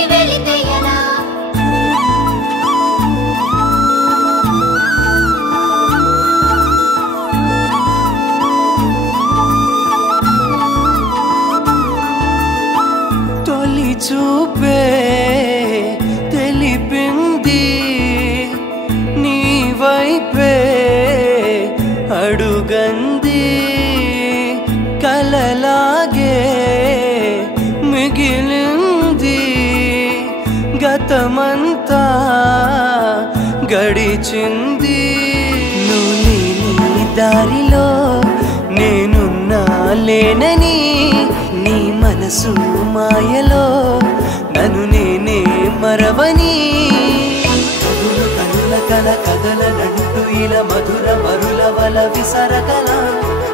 వదిలి వెళితే ఎలా తొలి చూపే తెలిపింది నీ వైపే అడుగంది కలలాగే మిగిలింది గతమంతా గడిచింది నువ్వు లేని దారిలో నేనున్నా లేనని నీ మనసు మాయలో నన్ను నేనే మరవని కనుల కల కదలనంటూ ఇలా మధుర మరుల వల విసరగల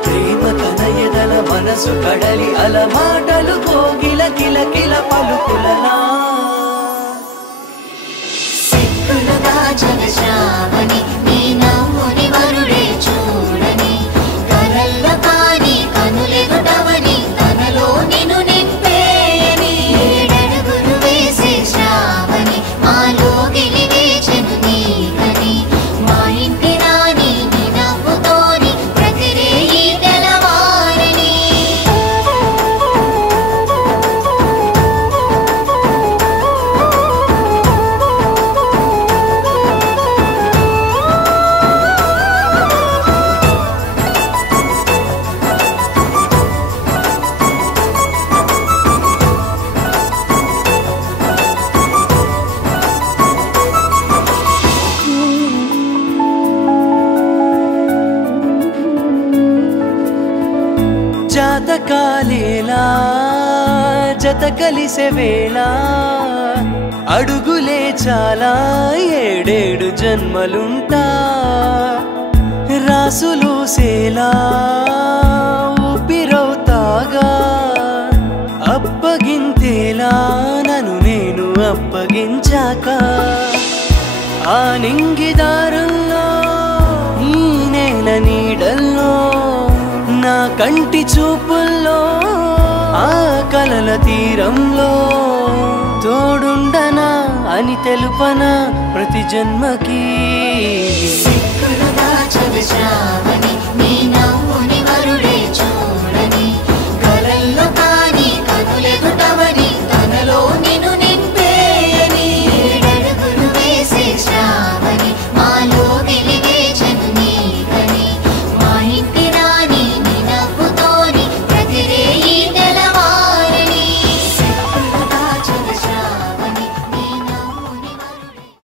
ప్రేమ తన ఎదల మనసు కడలి అల మాటలు కోగిల కిల కిల పలుకులలా సిక్కులుగా జగశ్రావణి నీ నవ్వుని వరుడే చూడని కలల్లో కాని కనులెదుటవని తనలో నిన్ను నింపేయని ఏడడుగులు వేసే శ్రావణి మాలో గెలివేచెను నీకని మా ఇంటి రాని నీ నవ్వుతోని ప్రతిరేయి తెలవారని జాతకాలేలా జత కలిసే వేళ అడుగులే చాలా ఏడేడు జన్మలుంటా రాసులు సేలా ఊపిరవుతాగా అప్పగింతేలా నన్ను నేను అప్పగించాక ఆ నింగిదారుల్లో ఈ నేల నీడల్లో నా కంటి చూపుల్లో ఆ కలల తీరంలో తోడుండనా అని తెలుపనా ప్రతి జన్మకి సిక్కులుగా జగశ్రావణి నీ నవ్వు